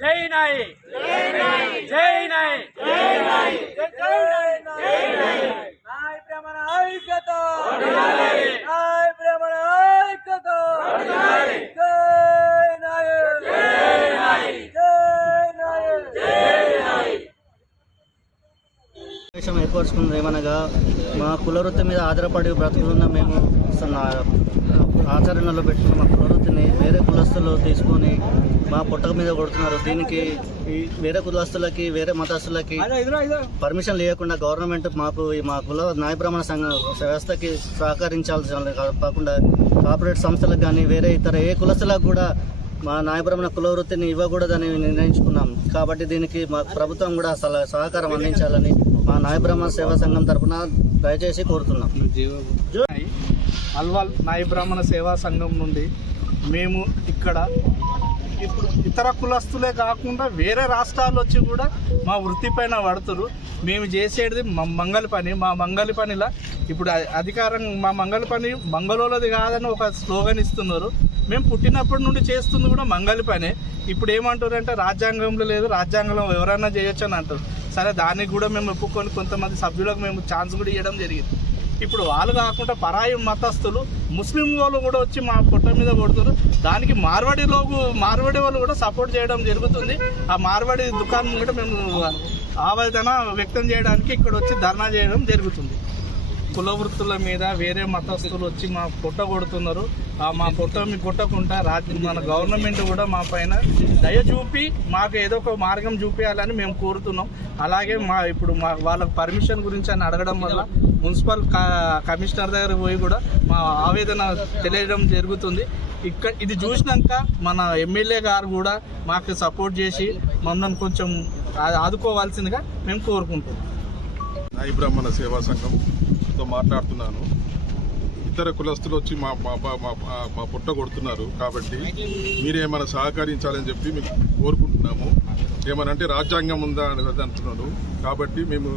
జై నాయ్ జై నాయ్ జై నాయ్ జై నాయ్ జై నాయ్ నాయ్ బ్రాహ్మణ ఐక్యత వర్ధిల్లాలి నాయ్ బ్రాహ్మణ ఐక్యత వర్ధిల్లాలి జై నాయ్ జై నాయ్ జై నాయ్ జై నాయ్ దేశం ఏర్పరచుకున్నది ఏమనగా మా కులవృత్తి మీద ఆధారపడి బ్రతుకుతున్న మేము ఆచరణలో పెట్టుకున్న మా కులవృత్తిని వేరే కులస్తులు తీసుకొని మా పుట్టక మీద కొడుతున్నారు. దీనికి వేరే కులస్తులకి వేరే మతస్థులకి పర్మిషన్ లేకుండా గవర్నమెంట్ మాకు మా కుల న్యాయ బ్రాహ్మణ సంఘ వ్యవస్థకి సహకరించాల్సిన కాకుండా కార్పొరేట్ సంస్థలకు కానీ వేరే ఇతర ఏ కులస్తులకు కూడా మా న్యాయ బ్రాహ్మణ కులవృత్తిని ఇవ్వకూడదని నిర్ణయించుకున్నాం. కాబట్టి దీనికి మా ప్రభుత్వం కూడా సహకారం అందించాలని మా న్యాయ బ్రాహ్మణ సేవా సంఘం తరఫున దయచేసి కోరుతున్నాం. అల్వాల్ న్యాయ బ్రాహ్మణ సేవా సంఘం నుండి మేము ఇక్కడ ఇప్పుడు ఇతర కులస్తులే కాకుండా వేరే రాష్ట్రాలు వచ్చి కూడా మా వృత్తి పైన పడుతురు. మేము చేసేది మంగళ పని. మా మంగళ పనిలా ఇప్పుడు అధికారం మా మంగళ పని మంగళోళ్ళది కాదని ఒక స్లోగన్ ఇస్తున్నారు. మేము పుట్టినప్పటి నుండి చేస్తుంది కూడా మంగళ పనే. ఇప్పుడు ఏమంటారు అంటే రాజ్యాంగంలో లేదు, రాజ్యాంగంలో ఎవరైనా చేయొచ్చు అని అంటారు. సరే, దానికి కూడా మేము ఒప్పుకొని కొంతమంది సభ్యులకు మేము ఛాన్స్ కూడా ఇవ్వడం జరిగింది. ఇప్పుడు వాళ్ళు కాకుండా పరాయి మతస్థులు ముస్లిం వాళ్ళు కూడా వచ్చి మా పొట్ట మీద కొడుతారు. దానికి మార్వాడి వాళ్ళు కూడా సపోర్ట్ చేయడం జరుగుతుంది. ఆ మార్వాడి దుకాణం కూడా మేము ఆవేదన వ్యక్తం చేయడానికి ఇక్కడ వచ్చి ధర్నా చేయడం జరుగుతుంది. కుల వృత్తుల మీద వేరే మతస్థులు వచ్చి మా పొట్ట కొడుతున్నారు. మా పొట్ట మీ కొట్టకుండా మన గవర్నమెంట్ కూడా మా పైన దయ చూపి మాకు ఏదో ఒక మార్గం చూపించాలని మేము కోరుతున్నాం. అలాగే ఇప్పుడు వాళ్ళకి పర్మిషన్ గురించి అని అడగడం వల్ల మున్సిపల్ కమిషనర్ దగ్గర పోయి కూడా మా ఆవేదన తెలియడం జరుగుతుంది. ఇది చూసినాక మన ఎమ్మెల్యే గారు కూడా మాకు సపోర్ట్ చేసి మమ్మల్ని కొంచెం ఆదుకోవాల్సిందిగా మేము కోరుకుంటున్నాం. న్యాయ బ్రాహ్మణ సేవా సంఘంతో మాట్లాడుతున్నాను. ఇతర కులస్తులు వచ్చి మా పుట్ట కొడుతున్నారు. కాబట్టి మీరేమైనా సహకరించాలని చెప్పి మేము కోరుకుంటున్నాము. ఏమనంటే రాజ్యాంగం ఉందా అని అంటున్నాడు. కాబట్టి మేము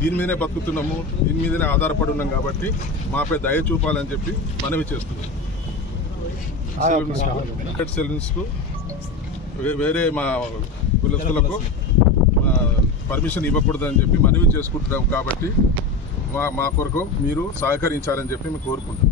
దీని మీదనే బతుకుతున్నాము, దీని మీదనే ఆధారపడి ఉన్నాం. కాబట్టి మాపై దయ చూపాలని చెప్పి మనవి చేస్తున్నాం. సెలూన్స్కు వేరే మా కులస్తులకు పర్మిషన్ ఇవ్వకూడదని చెప్పి మనవి చేసుకుంటున్నాం. కాబట్టి మా కొరకు మీరు సహకరించాలని చెప్పి మేము కోరుకుంటున్నాం.